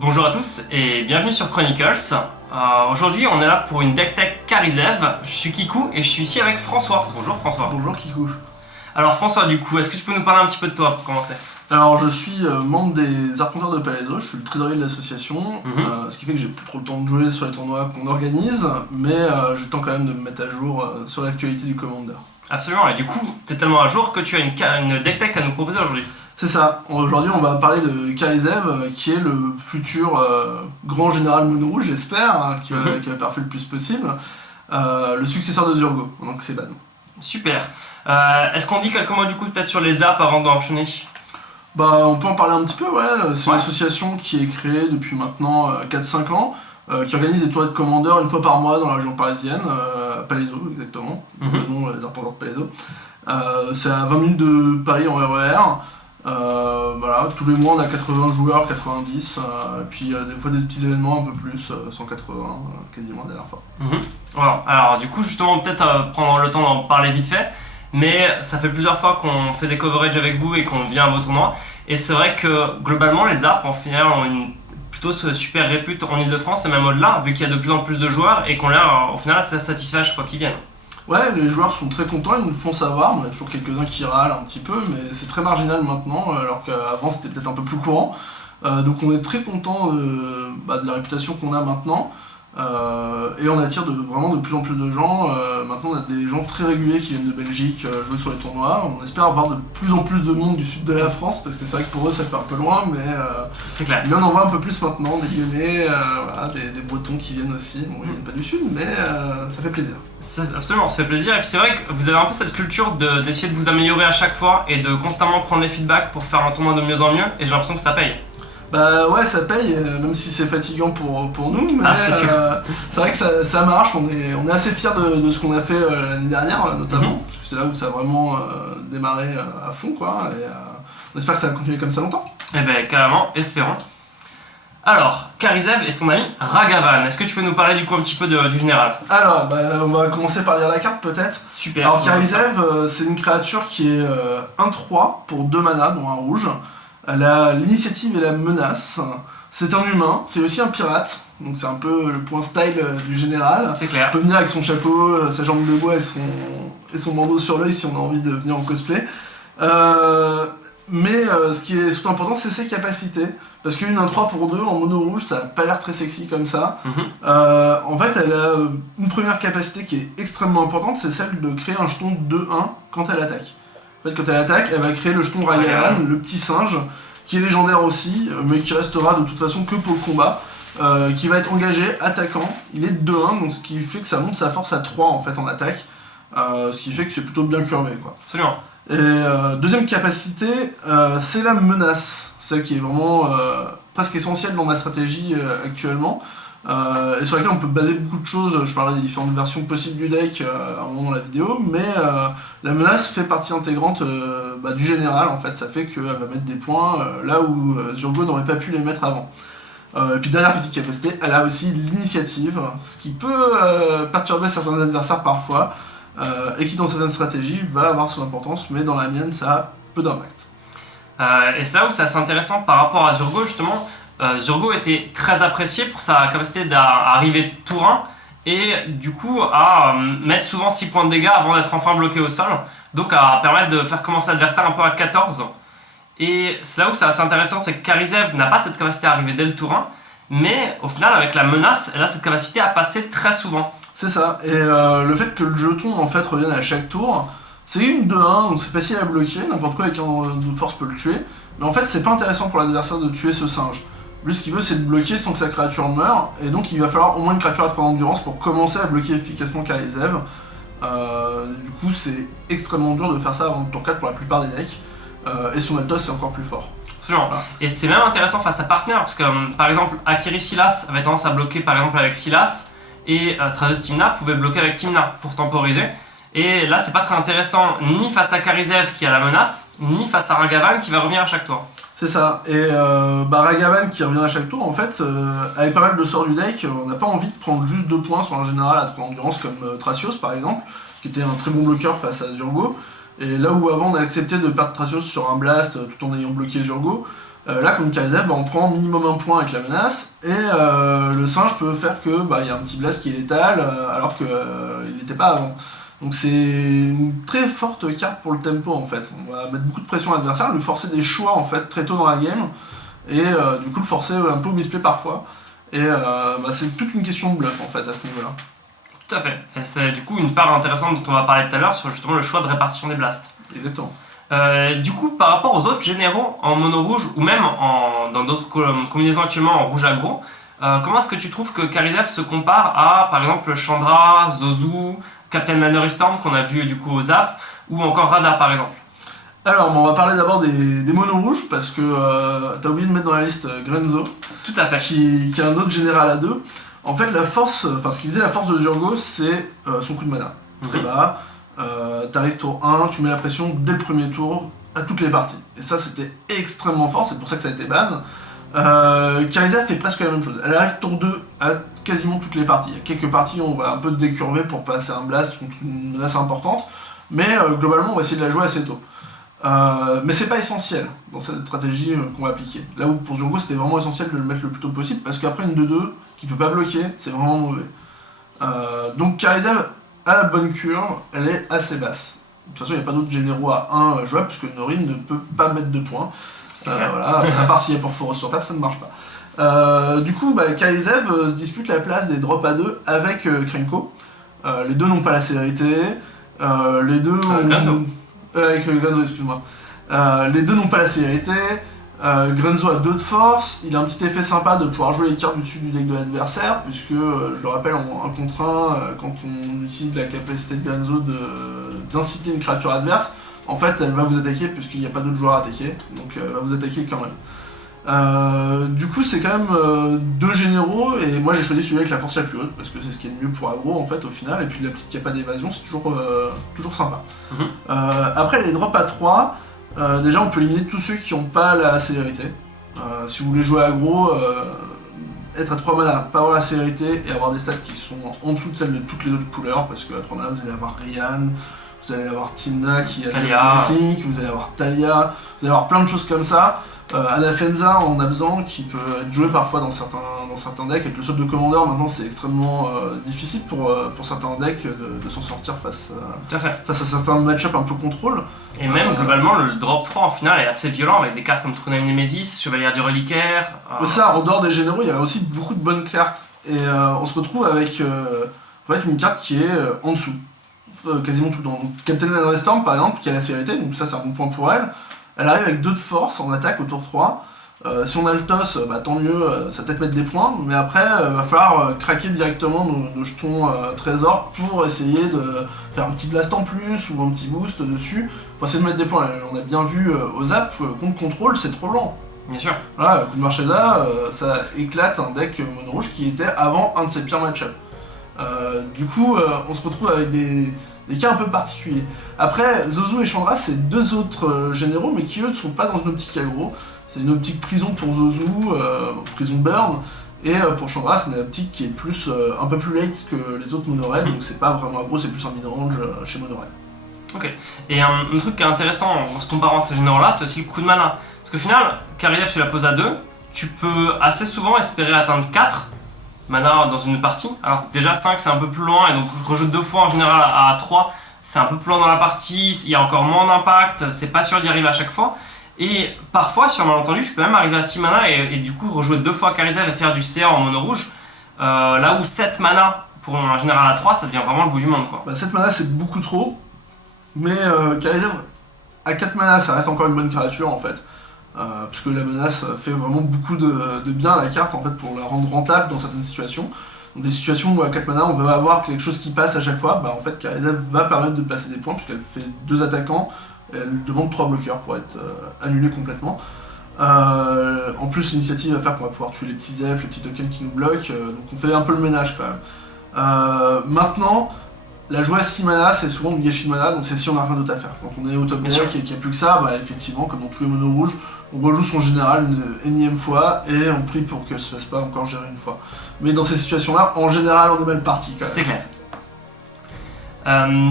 Bonjour à tous et bienvenue sur Chronicles. Aujourd'hui on est là pour une deck tech Karizev. Je suis Kikou et je suis ici avec François. Bonjour François. Bonjour Kikou. Alors François, du coup, est-ce que tu peux nous parler un petit peu de toi pour commencer? Alors je suis membre des Arpenteurs de Palaiso, je suis le trésorier de l'association, ce qui fait que j'ai plus trop le temps de jouer sur les tournois qu'on organise, mais j'ai le temps quand même de me mettre à jour sur l'actualité du Commander. Absolument, et du coup, tu es tellement à jour que tu as une deck tech à nous proposer aujourd'hui. C'est ça, aujourd'hui on va parler de Karizev, qui est le futur grand général mono rouge, j'espère, qui va parfaire le plus possible, le successeur de Zurgo, donc c'est Ban. Super. Est-ce qu'on dit quelques mots du coup peut-être sur les apps avant d'enchaîner? Bah, on peut en parler un petit peu, ouais. C'est une association qui est créée depuis maintenant 4-5 ans, qui organise des tournois de Commander une fois par mois dans la région parisienne, à Palaiso exactement, le nom les Arpenteurs de Palaiso. C'est à 20 minutes de Paris en RER. Voilà, tous les mois on a 80 joueurs, 90, puis des fois des petits événements un peu plus, 180 quasiment la dernière fois. Voilà. Alors du coup justement peut-être prendre le temps d'en parler vite fait, mais ça fait plusieurs fois qu'on fait des coverages avec vous et qu'on vient à vos tournois, et c'est vrai que globalement les apps en final ont une plutôt super répute en Ile-de-France et même au-delà, vu qu'il y a de plus en plus de joueurs et qu'on l'air au final assez satisfait à chaque fois qu'ils viennent. Ouais, les joueurs sont très contents, ils nous le font savoir, on a toujours quelques-uns qui râlent un petit peu, mais c'est très marginal maintenant, alors qu'avant c'était peut-être un peu plus courant. Donc on est très content de la réputation qu'on a maintenant, et on attire vraiment de plus en plus de gens. Maintenant on a des gens très réguliers qui viennent de Belgique jouer sur les tournois, on espère avoir de plus en plus de monde du sud de la France, parce que c'est vrai que pour eux ça fait un peu loin, mais c'est clair. on en voit un peu plus maintenant, des Lyonnais, voilà, des Bretons qui viennent aussi, bon ils viennent pas du sud, mais ça fait plaisir. Absolument, ça fait plaisir, et puis c'est vrai que vous avez un peu cette culture d'essayer de vous améliorer à chaque fois et de constamment prendre les feedbacks pour faire un tournoi de mieux en mieux, et j'ai l'impression que ça paye. Bah ouais, ça paye, même si c'est fatigant pour nous, mais c'est vrai que ça marche, on est assez fiers de ce qu'on a fait l'année dernière notamment, parce que c'est là où ça a vraiment démarré à fond, quoi, et on espère que ça va continuer comme ça longtemps. Eh ben carrément, espérons. Alors, Karizev et son ami Ragavan, est-ce que tu peux nous parler du coup un petit peu du général? Alors, on va commencer par lire la carte peut-être. Super. Alors Karizev, c'est une créature qui est 1-3 pour 2 mana, dont un rouge. Elle a l'initiative et la menace. C'est un humain, c'est aussi un pirate, donc c'est un peu le point style du général. C'est clair. Il peut venir avec son chapeau, sa jambe de bois et son bandeau sur l'œil si on a envie de venir en cosplay. Mais ce qui est surtout important, c'est ses capacités. Parce qu'une 1-3 pour 2 en mono rouge, ça n'a pas l'air très sexy comme ça. En fait, elle a une première capacité qui est extrêmement importante, c'est celle de créer un jeton 2-1 quand elle attaque. En fait, quand elle attaque, elle va créer le jeton Ragavan, le petit singe, qui est légendaire aussi, mais qui restera de toute façon que pour le combat, qui va être engagé, attaquant. Il est 2-1, donc ce qui fait que ça monte sa force à 3 en fait en attaque, ce qui fait que c'est plutôt bien curvé, quoi. Absolument. Et deuxième capacité, c'est la menace, celle qui est vraiment presque essentielle dans ma stratégie actuellement, et sur laquelle on peut baser beaucoup de choses. Je parlerai des différentes versions possibles du deck à un moment dans la vidéo, mais la menace fait partie intégrante du général, en fait. Ça fait qu'elle va mettre des points là où Zurgo n'aurait pas pu les mettre avant. Et puis dernière petite capacité, elle a aussi l'initiative, ce qui peut perturber certains adversaires parfois, et qui dans certaines stratégies va avoir son importance, mais dans la mienne ça a peu d'impact. Et c'est là où c'est assez intéressant par rapport à Zurgo justement. Zurgo était très apprécié pour sa capacité d'arriver tour 1 et du coup à mettre souvent 6 points de dégâts avant d'être enfin bloqué au sol, donc à permettre de faire commencer l'adversaire un peu à 14. Et c'est là où c'est assez intéressant, c'est que Karizev n'a pas cette capacité à arriver dès le tour 1, mais au final avec la menace, elle a cette capacité à passer très souvent. C'est ça, et le fait que le jeton en fait revienne à chaque tour, c'est une 2-1, donc c'est facile à bloquer, n'importe quoi avec un de force peut le tuer, mais en fait c'est pas intéressant pour l'adversaire de tuer ce singe. Lui ce qu'il veut c'est de bloquer sans que sa créature meure, et donc il va falloir au moins une créature à 3 d'endurance pour commencer à bloquer efficacement Karizev. Du coup c'est extrêmement dur de faire ça avant le tour 4 pour la plupart des decks, et son Altos c'est encore plus fort. Absolument. Voilà. Et c'est même intéressant face à partenaire, parce que par exemple Akiri Silas avait tendance à bloquer par exemple avec Silas, et Trasus Tymna pouvait bloquer avec Tymna pour temporiser. Et là c'est pas très intéressant ni face à Karizev qui a la menace, ni face à Ragavan qui va revenir à chaque tour. C'est ça, et Ragavan qui revient à chaque tour, en fait, avec pas mal de sorts du deck, on n'a pas envie de prendre juste 2 points sur un général à 3 endurance comme Thracios par exemple, qui était un très bon bloqueur face à Zurgo, et là où avant on a accepté de perdre Thracios sur un blast tout en ayant bloqué Zurgo, Là, contre Kai'Sa, on prend minimum un point avec la menace, et le singe peut faire que y a un petit blast qui est létal, alors qu'il n'était pas avant. Donc c'est une très forte carte pour le tempo en fait. On va mettre beaucoup de pression à l'adversaire, lui forcer des choix en fait très tôt dans la game, et du coup le forcer un peu au misplay parfois. Et c'est toute une question de bluff en fait à ce niveau-là. Tout à fait. Et c'est du coup une part intéressante dont on va parler tout à l'heure sur justement le choix de répartition des blasts. Exactement. Du coup, par rapport aux autres généraux en mono rouge ou même dans d'autres combinaisons actuellement en rouge aggro, comment est-ce que tu trouves que Karizev se compare à par exemple Chandra, Zouzou, Captain Nanory Storm qu'on a vu du coup au Zap, ou encore Radha par exemple? Alors, on va parler d'abord des monos rouges parce que t'as oublié de mettre dans la liste Grenzo. Tout à fait. Qui est un autre général à 2. En fait, ce qui faisait la force de Zurgo, c'est son coup de mana. Très bas. T'arrives tour 1, tu mets la pression dès le premier tour à toutes les parties. Et ça, c'était extrêmement fort, c'est pour ça que ça a été ban. Karizev fait presque la même chose. Elle arrive tour 2 à quasiment toutes les parties. Il y a quelques parties où on va un peu décurver pour passer un blast contre une menace importante, mais globalement, on va essayer de la jouer assez tôt. Mais c'est pas essentiel dans cette stratégie qu'on va appliquer. Là où pour Zurgo, c'était vraiment essentiel de le mettre le plus tôt possible, parce qu'après une 2-2 qui peut pas bloquer, c'est vraiment mauvais. Donc Karizev a la bonne curve, elle est assez basse. De toute façon, il n'y a pas d'autres généraux à 1 jouables, puisque Norin ne peut pas mettre de points. Ça, voilà, à part s'il y a pour Foros sur table, ça ne marche pas. Du coup, Karizev se dispute la place des drops à 2 avec Krenko. Les deux n'ont pas la célérité. Les deux Grenzo. Avec Grenzo, excuse-moi. Les deux n'ont pas la célérité. Grenzo a 2 de force, il a un petit effet sympa de pouvoir jouer les cartes du dessus du deck de l'adversaire, puisque, je le rappelle, en 1 contre 1, quand on utilise la capacité de Grenzo d'inciter une créature adverse, en fait elle va vous attaquer puisqu'il n'y a pas d'autres joueurs à attaquer, donc elle va vous attaquer quand même. Du coup c'est quand même 2 généraux, et moi j'ai choisi celui avec la force la plus haute, parce que c'est ce qui est le mieux pour aggro en fait au final, et puis la petite capa d'évasion c'est toujours sympa. Après les drops à 3, déjà on peut éliminer tous ceux qui n'ont pas la célérité. Si vous voulez jouer aggro, être à 3 mana, pas avoir la célérité et avoir des stats qui sont en dessous de celles de toutes les autres couleurs, parce qu'à 3 mana vous allez avoir Ryan, vous allez avoir Timna qui a Flink, vous allez avoir Talia, vous allez avoir plein de choses comme ça. Anafenza en absent qui peut être joué parfois dans certains decks. Avec le saut de commandeur maintenant c'est extrêmement difficile pour certains decks de s'en sortir face à certains match-up un peu contrôle. Et même globalement le drop 3 en finale est assez violent avec des cartes comme Trône Nemesis, Chevalier du Reliquaire. Mais ça, en dehors des généraux, il y a aussi beaucoup de bonnes cartes. Et on se retrouve avec une carte qui est en dessous. Quasiment tout le temps. Donc, Captain Nanory Storm par exemple, qui a la célérité, donc ça c'est un bon point pour elle. Elle arrive avec 2 de force en attaque au tour 3. Si on a le toss, tant mieux, ça va peut-être mettre des points, mais après, va falloir craquer directement nos jetons trésors pour essayer de faire un petit blast en plus ou un petit boost dessus pour essayer de mettre des points. On a bien vu au Zap, contre contrôle, c'est trop lent. Bien sûr. Voilà, coup de Marchesa, ça éclate un deck mono rouge qui était avant un de ses pires match-ups. Du coup, on se retrouve avec des cas un peu particuliers. Après, Zouzou et Chandra, c'est 2 autres généraux, mais qui eux ne sont pas dans une optique aggro. C'est une optique prison pour Zouzou, prison burn, et pour Chandra, c'est une optique qui est plus, un peu plus late que les autres mono-red, donc c'est pas vraiment aggro, c'est plus un mid-range chez mono-red. Ok. Et un truc qui est intéressant en se comparant à ces généraux-là, c'est aussi le coup de mana. Parce qu'au final, Karizev, tu la poses à 2, tu peux assez souvent espérer atteindre 4 mana dans une partie. Alors déjà 5 c'est un peu plus loin, et donc je rejoue 2 fois en général à 3, c'est un peu plus loin dans la partie, il y a encore moins d'impact, c'est pas sûr d'y arriver à chaque fois. Et parfois, sur malentendu, je peux même arriver à 6 mana et du coup rejouer 2 fois Karizev et faire du CA en mono rouge. Là où 7 mana pour un général à 3, ça devient vraiment le bout du monde quoi. 7 mana c'est beaucoup trop, mais Karizev à 4 mana ça reste encore une bonne créature en fait. Parce que la menace fait vraiment beaucoup de bien à la carte en fait pour la rendre rentable dans certaines situations. Donc des situations où à 4 mana on veut avoir quelque chose qui passe à chaque fois, en fait Karizev va permettre de placer des points puisqu'elle fait 2 attaquants, et elle demande 3 bloqueurs pour être annulée complètement. En plus l'initiative va faire qu'on va pouvoir tuer les petits elfes, les petits tokens qui nous bloquent, donc on fait un peu le ménage quand même. Maintenant, la jouer à 6 mana, c'est souvent du gâchis de mana, donc c'est si on n'a rien d'autre à faire. Quand on est au top deck et qu'il n'y a plus que ça, effectivement, comme dans tous les monos rouges, on rejoue son général une énième fois et on prie pour qu'elle se fasse pas encore gérer une fois. Mais dans ces situations-là, en général, on est mal parti quand même. C'est clair.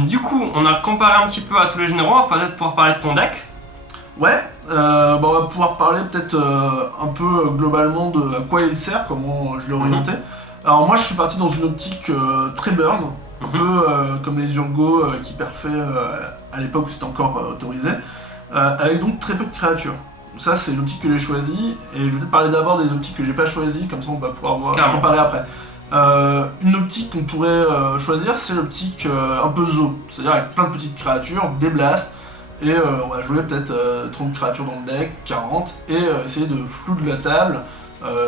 Du coup, on a comparé un petit peu à tous les généraux, on va peut-être pouvoir parler de ton deck. Ouais, On va pouvoir parler peut-être un peu globalement de à quoi il sert, comment je l'ai orienté. Alors moi je suis parti dans une optique très burn, un peu comme les Urgo qui perfaient à l'époque où c'était encore autorisé, avec donc très peu de créatures. Ça c'est l'optique que j'ai choisie, et je vais peut-être parler d'abord des optiques que j'ai pas choisies, comme ça on va pouvoir comparer après. Une optique qu'on pourrait choisir, c'est l'optique un peu zoo, c'est-à-dire avec plein de petites créatures, des blasts, et on va jouer peut-être 30 créatures dans le deck, 40, et essayer de flou de la table.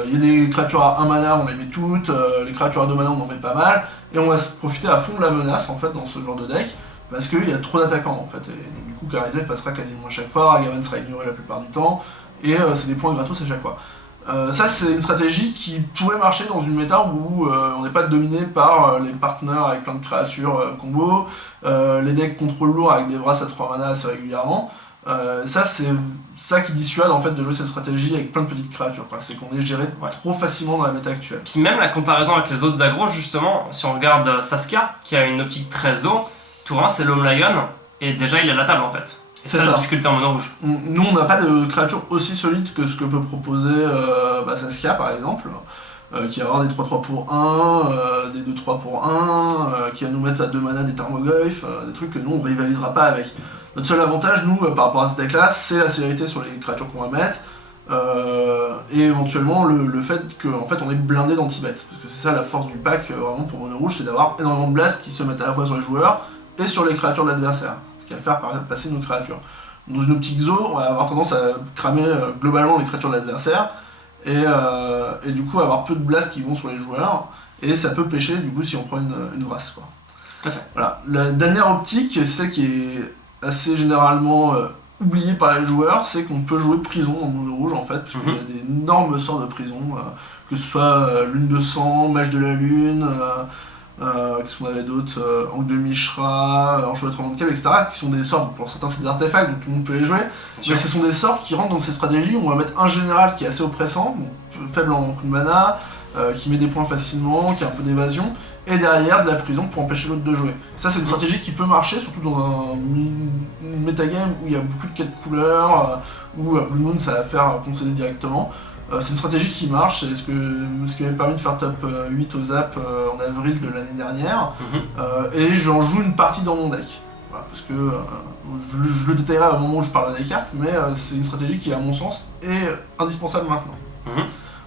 Il y a des créatures à 1 mana, on les met toutes, les créatures à 2 mana on en met pas mal, et on va se profiter à fond de la menace en fait dans ce genre de deck, parce qu'il y a trop d'attaquants en fait, et donc, du coup Karizev passera quasiment à chaque fois, Ragavan sera ignoré la plupart du temps, et c'est des points gratos à chaque fois. Ça c'est une stratégie qui pourrait marcher dans une méta où on n'est pas dominé par les partenaires avec plein de créatures combo, les decks contrôle lourd avec des brasses à 3 mana assez régulièrement. Ça c'est ça qui dissuade en fait de jouer cette stratégie avec plein de petites créatures, c'est qu'on est géré trop facilement dans la méta actuelle. Puis même la comparaison avec les autres agros justement, si on regarde Saskia qui a une optique très zoo, tour 1 c'est l'Home Lion et déjà il est à la table en fait. Et c'est ça la difficulté en mono rouge. Nous on n'a pas de créatures aussi solides que ce que peut proposer Saskia par exemple, qui va avoir des 3-3 pour 1, des 2-3 pour 1, qui va nous mettre à 2 mana des Tarmogoyf, des trucs que nous on rivalisera pas avec. Notre seul avantage, nous, par rapport à ce deck-là, c'est la célérité sur les créatures qu'on va mettre, et éventuellement le fait qu'en fait, on est blindé d'anti-bet. Parce que c'est ça la force du pack, vraiment pour mono rouge, c'est d'avoir énormément de blasts qui se mettent à la fois sur les joueurs et sur les créatures de l'adversaire. Ce qui va faire passer nos créatures. Dans une optique zoo, on va avoir tendance à cramer globalement les créatures de l'adversaire, et du coup avoir peu de blasts qui vont sur les joueurs, et ça peut pêcher du coup si on prend une race. Quoi. Tout à fait. Voilà. La dernière optique, c'est celle qui est assez généralement oublié par les joueurs, c'est qu'on peut jouer prison en mono rouge en fait, parce qu'il y a d'énormes sorts de prison, que ce soit Lune de sang, Mage de la Lune, qu'est-ce qu'on avait d'autre, Angle de Mishra, Enchevêtrement de câble, etc., qui sont des sorts, pour certains c'est des artefacts, donc tout le monde peut les jouer, mais ce sont des sorts qui rentrent dans ces stratégies où on va mettre un général qui est assez oppressant, donc faible en coup de mana, qui met des points facilement, qui a un peu d'évasion, et derrière de la prison pour empêcher l'autre de jouer. Ça c'est une stratégie qui peut marcher, surtout dans un metagame où il y a beaucoup de 4 couleurs, où Blue Moon ça va faire concéder directement. C'est une stratégie qui marche, c'est ce qui m'avait permis de faire top 8 au Zap en avril de l'année dernière, et j'en joue une partie dans mon deck. Voilà, parce que je le détaillerai au moment où je parlerai des cartes, mais c'est une stratégie qui à mon sens est indispensable maintenant.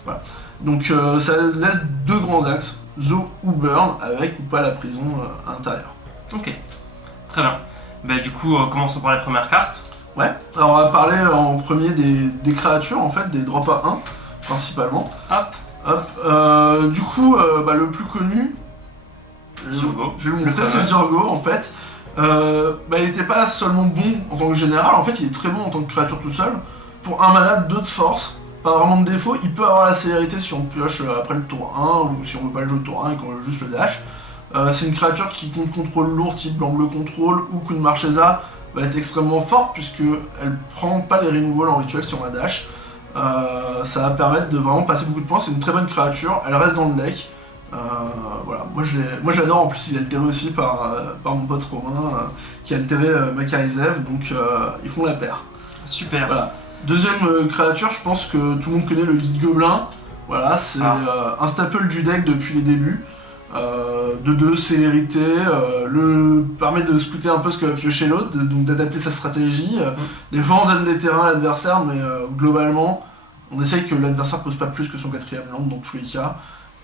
Voilà. Donc ça laisse deux grands axes, zoo ou burn, avec ou pas la prison à l'intérieur. Ok, très bien. Bah, du coup, commençons par les premières cartes. Ouais, alors on va parler en premier des créatures, en fait, des drops à 1, principalement. Hop. Du coup, le plus connu, Zurgo. Je vais vous montrer, c'est Zurgo, en fait. Il n'était pas seulement bon en tant que général, en fait, il est très bon en tant que créature tout seul. Pour 1 mana, 2 de force, pas vraiment de défaut, il peut avoir la célérité si on pioche après le tour 1, ou si on veut pas le jouer au tour 1 et qu'on veut juste le dash. C'est une créature qui compte contrôle lourd, type blanc-bleu contrôle, ou Queen Marchesa, va être extrêmement forte puisqu'elle prend pas les removals en rituel si on la dash. Ça va permettre de vraiment passer beaucoup de points, c'est une très bonne créature, elle reste dans le deck. Voilà. Moi je l'adore, en plus il est altéré aussi par mon pote Romain qui a altéré Makarizev, donc ils font la paire. Super. Voilà. Deuxième créature, je pense que tout le monde connaît le guide gobelin. Voilà, c'est un staple du deck depuis les débuts. De 2 célérité, permet de scouter un peu ce que va piocher l'autre, donc d'adapter sa stratégie. Des fois on donne des terrains à l'adversaire, mais globalement on essaye que l'adversaire pose pas plus que son 4ème land dans tous les cas.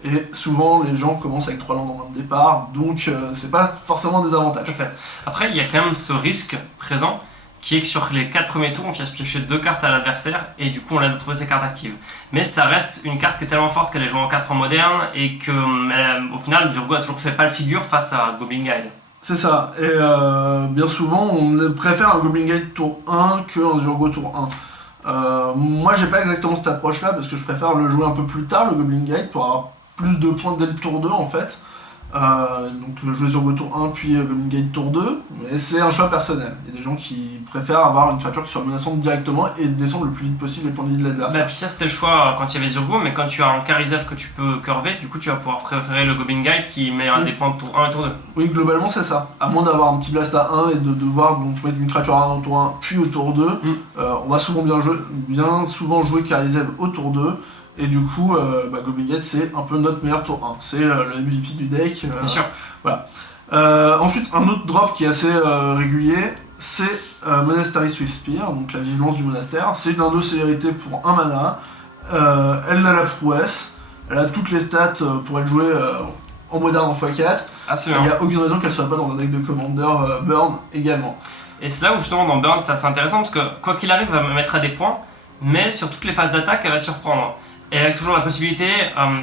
Et souvent les gens commencent avec 3 landes en main de départ, donc c'est pas forcément des avantages. Tout à fait. Après il y a quand même ce risque présent qui est que sur les 4 premiers tours on vient se piocher 2 cartes à l'adversaire et du coup on a de trouver ses cartes actives. Mais ça reste une carte qui est tellement forte qu'elle est jouée en 4 en moderne et que au final Zurgo a toujours fait pas le figure face à Goblin Guide. C'est ça, et bien souvent on préfère un Goblin Guide tour 1 qu'un Zurgo tour 1. Moi j'ai pas exactement cette approche là parce que je préfère le jouer un peu plus tard, le Goblin Guide, pour avoir plus de points dès le tour 2 en fait. Donc jouer Zurgo tour 1 puis Goblin Guide tour 2, mais c'est un choix personnel. Il y a des gens qui préfèrent avoir une créature qui soit menaçante directement et descendre le plus vite possible les points de vie de l'adversaire. Bah, puis ça c'était le choix quand il y avait Zurgo, mais quand tu as un Karizev que tu peux curver, du coup tu vas pouvoir préférer le Goblin Guide qui met des points de tour 1 et tour 2. Oui, globalement c'est ça. À moins d'avoir un petit blast à 1 et de devoir donc, mettre une créature à 1 au tour 1 puis au tour 2, on va bien souvent jouer Karizev au tour 2. Et du coup, Goblin Guide c'est un peu notre meilleur tour 1. C'est le MVP du deck. Bien sûr. Voilà. Ensuite, un autre drop qui est assez régulier, c'est Monastery Swift Spear, donc la vigilance du monastère. C'est une 1/2 célérité pour 1 mana. Elle a la prouesse, elle a toutes les stats pour être jouée en moderne en x4. Absolument. Il n'y a aucune raison qu'elle ne soit pas dans un deck de Commander Burn également. Et c'est là où justement dans Burn c'est assez intéressant parce que quoi qu'il arrive, elle va me mettre à des points, mais sur toutes les phases d'attaque, elle va surprendre. Et avec toujours la possibilité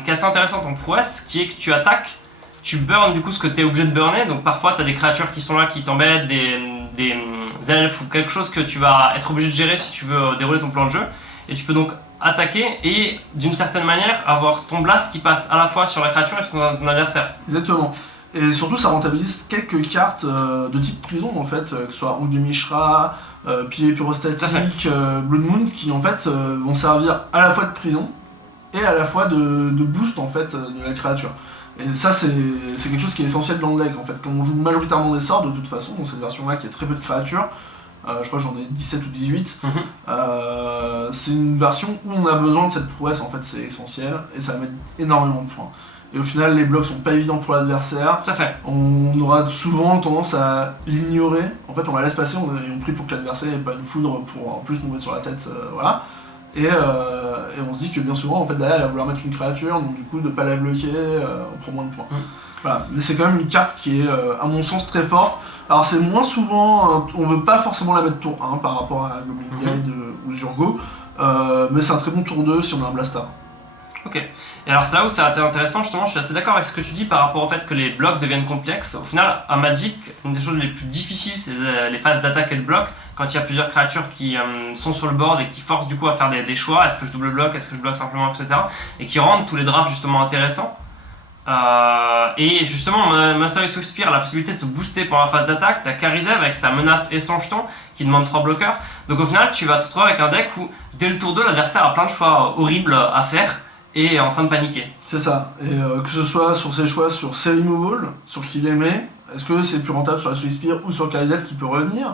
qui est assez intéressante en prouesse, qui est que tu attaques, tu burns du coup ce que tu es obligé de burner, donc parfois tu as des créatures qui sont là qui t'embêtent, des elfes ou quelque chose que tu vas être obligé de gérer si tu veux dérouler ton plan de jeu, et tu peux donc attaquer et d'une certaine manière avoir ton blast qui passe à la fois sur la créature et sur ton adversaire. Exactement. Et surtout ça rentabilise quelques cartes de type prison en fait, que ce soit Ongle du Mishra, Pilier Pyrostatique, Blood Moon, qui en fait vont servir à la fois de prison et à la fois de boost en fait de la créature. Et ça c'est quelque chose qui est essentiel dans le deck en fait. Quand on joue majoritairement des sorts de toute façon, dans cette version là qui a très peu de créatures, je crois que j'en ai 17 ou 18, c'est une version où on a besoin de cette prouesse en fait, c'est essentiel et ça va mettre énormément de points. Et au final les blocs sont pas évidents pour l'adversaire. Tout à fait. On aura souvent tendance à l'ignorer, en fait on la laisse passer, on prie pour que l'adversaire n'ait pas une foudre pour en plus nous mettre sur la tête, voilà. Et on se dit que bien souvent, en fait, derrière, il va vouloir mettre une créature, donc du coup, de ne pas la bloquer, on prend moins de points. Voilà. Mais c'est quand même une carte qui est, à mon sens, très forte. Alors, c'est moins souvent, on veut pas forcément la mettre tour 1 par rapport à Goblin Guide ou Zurgo, mais c'est un très bon tour 2 si on a un Blastar. Ok. Et alors c'est là où c'est assez intéressant, justement, je suis assez d'accord avec ce que tu dis par rapport au fait que les blocs deviennent complexes. Au final, à Magic, une des choses les plus difficiles, c'est les phases d'attaque et de bloc. Quand il y a plusieurs créatures qui sont sur le board et qui forcent du coup à faire des choix, est-ce que je double bloc, est-ce que je bloque simplement, etc. Et qui rendent tous les drafts justement intéressants. Et justement, Monastery Swift Spear a la possibilité de se booster pendant la phase d'attaque. T'as Karizev avec sa menace et son jeton qui demande 3 bloqueurs. Donc au final, tu vas te retrouver avec un deck où dès le tour 2, l'adversaire a plein de choix horribles à faire et est en train de paniquer. C'est ça. Et que ce soit sur ses choix sur ses removal, sur qui il aimait, est-ce que c'est plus rentable sur la Swift Spear ou sur Karizev qui peut revenir,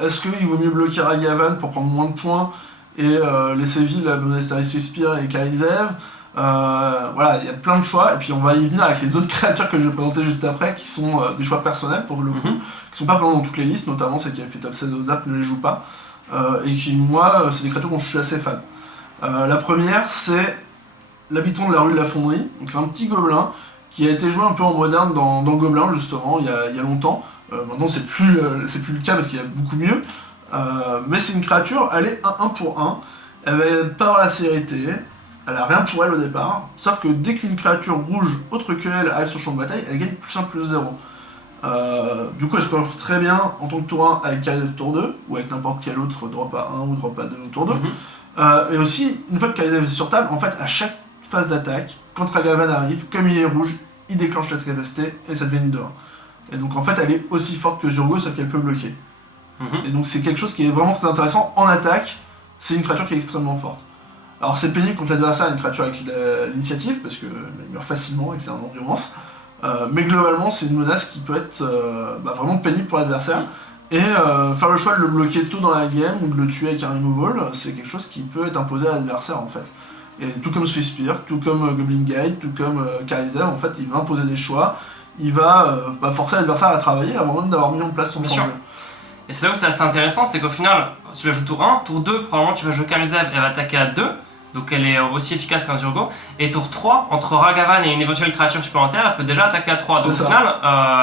est-ce qu'il vaut mieux bloquer Ragavan pour prendre moins de points et laisser vivre la Monastery Swift Spear et Karizev. Voilà, il y a plein de choix, et puis on va y venir avec les autres créatures que je vais présenter juste après, qui sont des choix personnels pour le coup, qui sont pas présents dans toutes les listes, notamment celle qui a fait top 16 au Zap ne les joue pas, et qui, moi, c'est des créatures dont je suis assez fan. La première, c'est l'habitant de la rue de la Fonderie, donc c'est un petit gobelin qui a été joué un peu en moderne dans Gobelin justement, il y a longtemps. Maintenant c'est plus le cas parce qu'il y a beaucoup mieux, mais c'est une créature, elle est 1-1 pour 1, elle va pas avoir la célérité, elle a rien pour elle au départ, sauf que dès qu'une créature rouge autre que elle arrive sur le champ de bataille, elle gagne plus 1 plus 0. Du coup elle se comporte très bien en tant que tour 1 avec Karizev tour 2, ou avec n'importe quel autre drop à 1 ou drop à 2 au tour 2. Mais aussi, une fois que Karizev est sur table, en fait à chaque phase d'attaque, quand Ragavan arrive, comme il est rouge, il déclenche la capacité et ça devient une 2-1. Et donc en fait elle est aussi forte que Zurgo, sauf qu'elle peut bloquer. Et donc c'est quelque chose qui est vraiment très intéressant. En attaque, c'est une créature qui est extrêmement forte. Alors c'est pénible contre l'adversaire, une créature avec l'initiative, parce qu'il meurt facilement et que c'est en endurance. Mais globalement c'est une menace qui peut être vraiment pénible pour l'adversaire. Et faire le choix de le bloquer tôt dans la game ou de le tuer avec un removal, c'est quelque chose qui peut être imposé à l'adversaire en fait. Et tout comme Swift Spear, tout comme Goblin Guide, tout comme Karizev, en fait il va imposer des choix, il va forcer l'adversaire à travailler avant même d'avoir mis en place son plan de jeu. Et c'est là où c'est assez intéressant, c'est qu'au final, tu la joues tour 1, tour 2, probablement tu vas jouer Karizev, elle va attaquer à 2, donc elle est aussi efficace qu'un Zurgo, et tour 3, entre Ragavan et une éventuelle créature supplémentaire, elle peut déjà attaquer à 3, donc au final,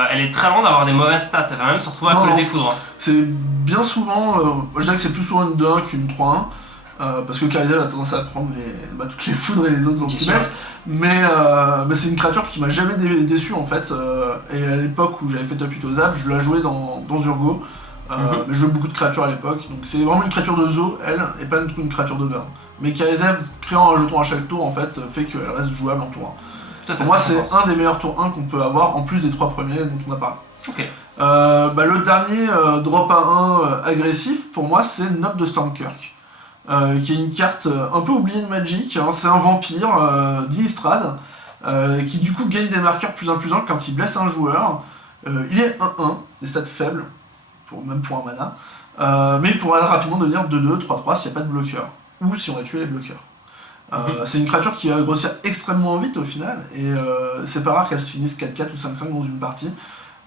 elle est très loin d'avoir des mauvaises stats, elle va même se retrouver à coller des foudres. C'est bien souvent, je dirais que c'est plus souvent une 2-1 qu'une 3-1, parce que Karizev a tendance à prendre toutes les foudres et les autres centimètres, mais c'est une créature qui m'a jamais déçu en fait, et à l'époque où j'avais fait top 8 au Zap, je la jouais dans Zurgo. Mais je joue beaucoup de créatures à l'époque, donc c'est vraiment une créature de zoo, elle, et pas une créature de burn. Mais Karizev, créant un jeton à chaque tour, en fait qu'elle reste jouable en tour Tout à fait, Pour moi, ça, je c'est pense. un des meilleurs tours 1 qu'on peut avoir, en plus des 3 premiers dont on a parlé. Ok. Le dernier drop à 1 agressif, pour moi, c'est Nob de Stormkirk. Qui est une carte un peu oubliée de Magic, hein. C'est un vampire d'Innistrad qui du coup gagne des marqueurs plus 1 plus 1 quand il blesse un joueur. Il est 1-1, des stats faibles, même pour un mana, mais il pourra rapidement devenir 2-2, 3-3 s'il n'y a pas de bloqueur, ou si on a tué les bloqueurs. C'est une créature qui va grossir extrêmement vite au final, et c'est pas rare qu'elle finisse 4-4 ou 5-5 dans une partie.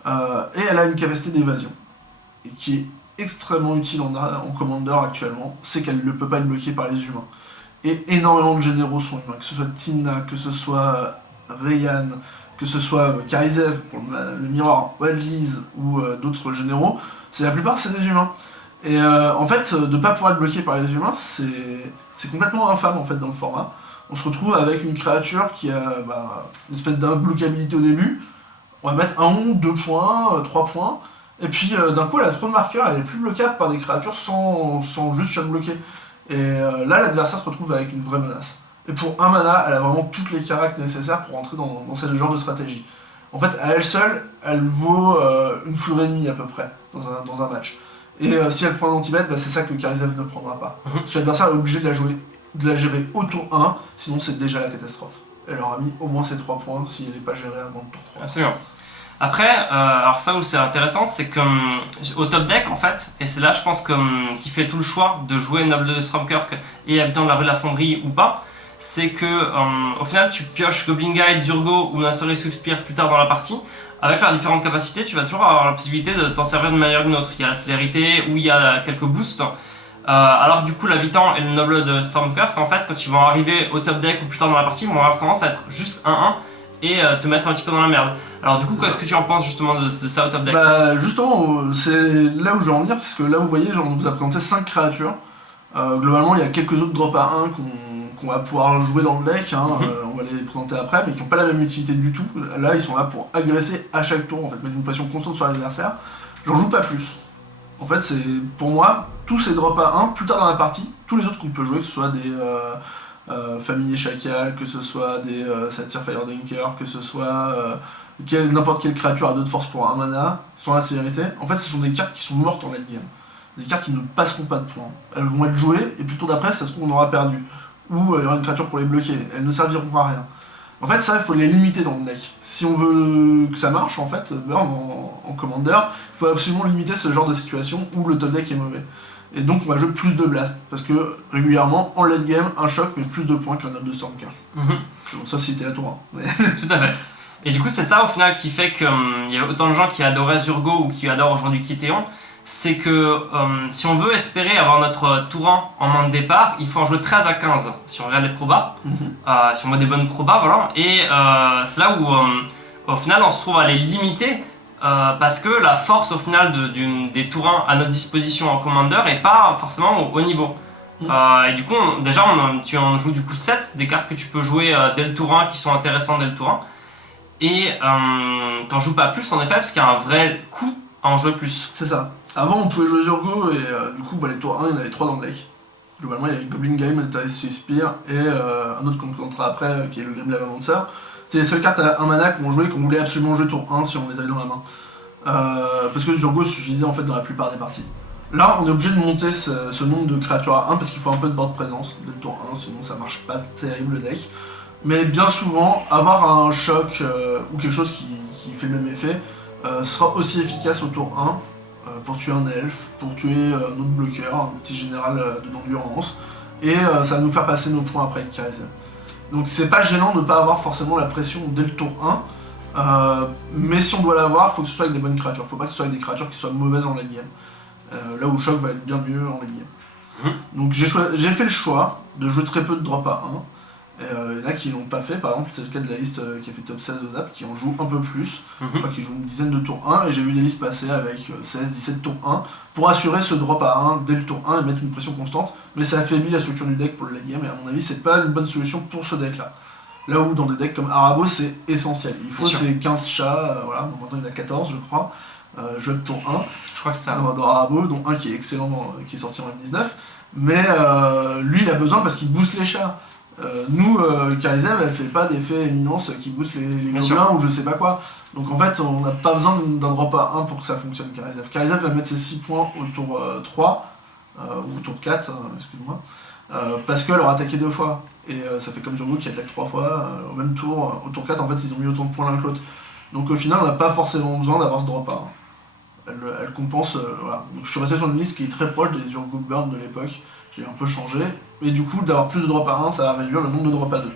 Et elle a une capacité d'évasion, et qui est extrêmement utile en Commander actuellement, c'est qu'elle ne peut pas être bloquée par les humains. Et énormément de généraux sont humains, que ce soit Tina, que ce soit Rayhan, que ce soit Karizev pour le miroir, Wildlise ou d'autres généraux, la plupart c'est des humains. Et en fait, de ne pas pouvoir être bloqué par les humains, c'est complètement infâme en fait dans le format. On se retrouve avec une créature qui a une espèce d'imbloquabilité au début. On va mettre 1, 2 points, 3 points, et puis d'un coup elle a trop de marqueurs, elle est plus bloquable par des créatures sans juste shot bloquer. Et là l'adversaire se retrouve avec une vraie menace. Et pour un mana, elle a vraiment toutes les caractères nécessaires pour entrer dans ce genre de stratégie. En fait, à elle seule, elle vaut une foudre et demie à peu près dans un match. Et si elle prend un anti-bet, c'est ça que Karizev ne prendra pas. Parce que l'adversaire est obligé de la gérer au tour 1, sinon c'est déjà la catastrophe. Elle aura mis au moins ses 3 points si elle n'est pas gérée avant le tour 3. Absolument. Après, alors ça où c'est intéressant, c'est que au top deck en fait, et c'est là je pense qu'il fait tout le choix de jouer Noble de Stormkirk et Habitant de la rue de la Fonderie ou pas, c'est que au final tu pioches Goblin Guide, Zurgo ou Nursery Swiftpear plus tard dans la partie. Avec leurs différentes capacités, tu vas toujours avoir la possibilité de t'en servir d'une manière ou d'une autre. Il y a la célérité ou il y a quelques boosts. Alors du coup l'habitant et le noble de Stormkirk en fait quand ils vont arriver au top deck ou plus tard dans la partie ils vont avoir tendance à être juste 1-1 et te mettre un petit peu dans la merde. Alors du coup qu'est-ce que tu en penses justement de ça au top deck? Justement c'est là où je vais en venir parce que là vous voyez on vous a présenté 5 créatures. Globalement il y a quelques autres drops à 1 qu'on va pouvoir jouer dans le deck, hein. On va les présenter après, mais qui n'ont pas la même utilité du tout. Là ils sont là pour agresser à chaque tour, en fait, mettre une pression constante sur l'adversaire. J'en joue pas plus. En fait, c'est pour moi, tous ces drops à 1, plus tard dans la partie, tous les autres qu'on peut jouer, que ce soit des Familier Chacal, que ce soit des Satyr Firedrinker, que ce soit n'importe quelle créature à 2 de force pour 1 mana, sans la célérité, en fait, ce sont des cartes qui sont mortes en late game. Des cartes qui ne passeront pas de points. Elles vont être jouées, et puis le tour d'après, ça se trouve, on aura perdu. Ou il y aura une créature pour les bloquer. Elles ne serviront à rien. En fait, ça, il faut les limiter dans le deck. Si on veut que ça marche, en fait, en Commander, il faut absolument limiter ce genre de situation où le top deck est mauvais. Et donc, on va jouer plus de blast, parce que régulièrement, en late game, un choc met plus de points qu'un noble de Stormkirk. Bon, ça, c'était la tour 1. Tout à fait. Et du coup, c'est ça au final qui fait qu'il y a autant de gens qui adoraient Zurgo ou qui adorent aujourd'hui Kitéon. C'est que si on veut espérer avoir notre tour 1 en main de départ, il faut en jouer 13 à 15 si on regarde les probas, si on voit des bonnes probas, voilà. Et c'est là où au final on se trouve à les limiter parce que la force au final des tours 1 à notre disposition en Commander est pas forcément au haut niveau. Et du coup, tu en joues du coup 7 des cartes que tu peux jouer dès le tour 1 qui sont intéressantes dès le tour 1. Et t'en joues pas plus en effet parce qu'il y a un vrai coût à en jouer plus. C'est ça. Avant, on pouvait jouer Zurgo et du coup, les tours 1, il y en avait 3 dans le deck. Globalement, il y avait Goblin Game, Nursery Swiftpear et un autre qu'on présentera après qui est le Grim Lavamancer. C'est les seules cartes à 1 mana qu'on jouait, qu'on voulait absolument jouer tour 1 si on les avait dans la main. Parce que Zurgo suffisait en fait dans la plupart des parties. Là, on est obligé de monter ce nombre de créatures à 1 parce qu'il faut un peu de board présence dès le tour 1, sinon ça marche pas terrible le deck. Mais bien souvent, avoir un choc ou quelque chose qui fait le même effet sera aussi efficace au tour 1 pour tuer un elfe, pour tuer un autre bloqueur, un petit général d'endurance, et ça va nous faire passer nos points après avec Karizev. Donc c'est pas gênant de ne pas avoir forcément la pression dès le tour 1, mais si on doit l'avoir, il faut que ce soit avec des bonnes créatures, faut pas que ce soit avec des créatures qui soient mauvaises en late game. Là où Choc va être bien mieux en late game. Donc j'ai fait le choix de jouer très peu de drop à 1. Il y en a qui l'ont pas fait, par exemple c'est le cas de la liste qui a fait top 16 aux apps, qui en joue un peu plus, je crois qu'ils jouent une dizaine de tours 1, et j'ai vu des listes passer avec 16-17 tours 1, pour assurer ce drop à 1 dès le tour 1 et mettre une pression constante, mais ça affaiblit la structure du deck pour le late game, et à mon avis c'est pas une bonne solution pour ce deck là. Là où dans des decks comme Arabo c'est essentiel, il faut ces 15 chats, voilà, maintenant il y en a 14 je crois, je vais tour 1, je crois que c'est ça. Dans Arabo, dont un qui est excellent, qui est sorti en M19, mais lui il a besoin parce qu'il booste les chats. Nous, Karizev, elle fait pas d'effet éminence qui booste les Bien gobelins ou je sais pas quoi. Donc en fait, on n'a pas besoin d'un drop à 1 pour que ça fonctionne Karizev. Karizev va mettre ses 6 points au tour 3, ou au tour 4, excuse-moi, parce qu'elle aura attaqué 2 fois. Et ça fait comme Zurgo qui attaque 3 fois au même tour. Au tour 4, en fait, ils ont mis autant de points l'un que l'autre. Donc au final, on n'a pas forcément besoin d'avoir ce drop à 1. Elle compense, voilà. Donc, je suis resté sur une liste qui est très proche des Zurgo Burn de l'époque. J'ai un peu changé. Et du coup, d'avoir plus de drop à 1, ça va réduire le nombre de drop à 2.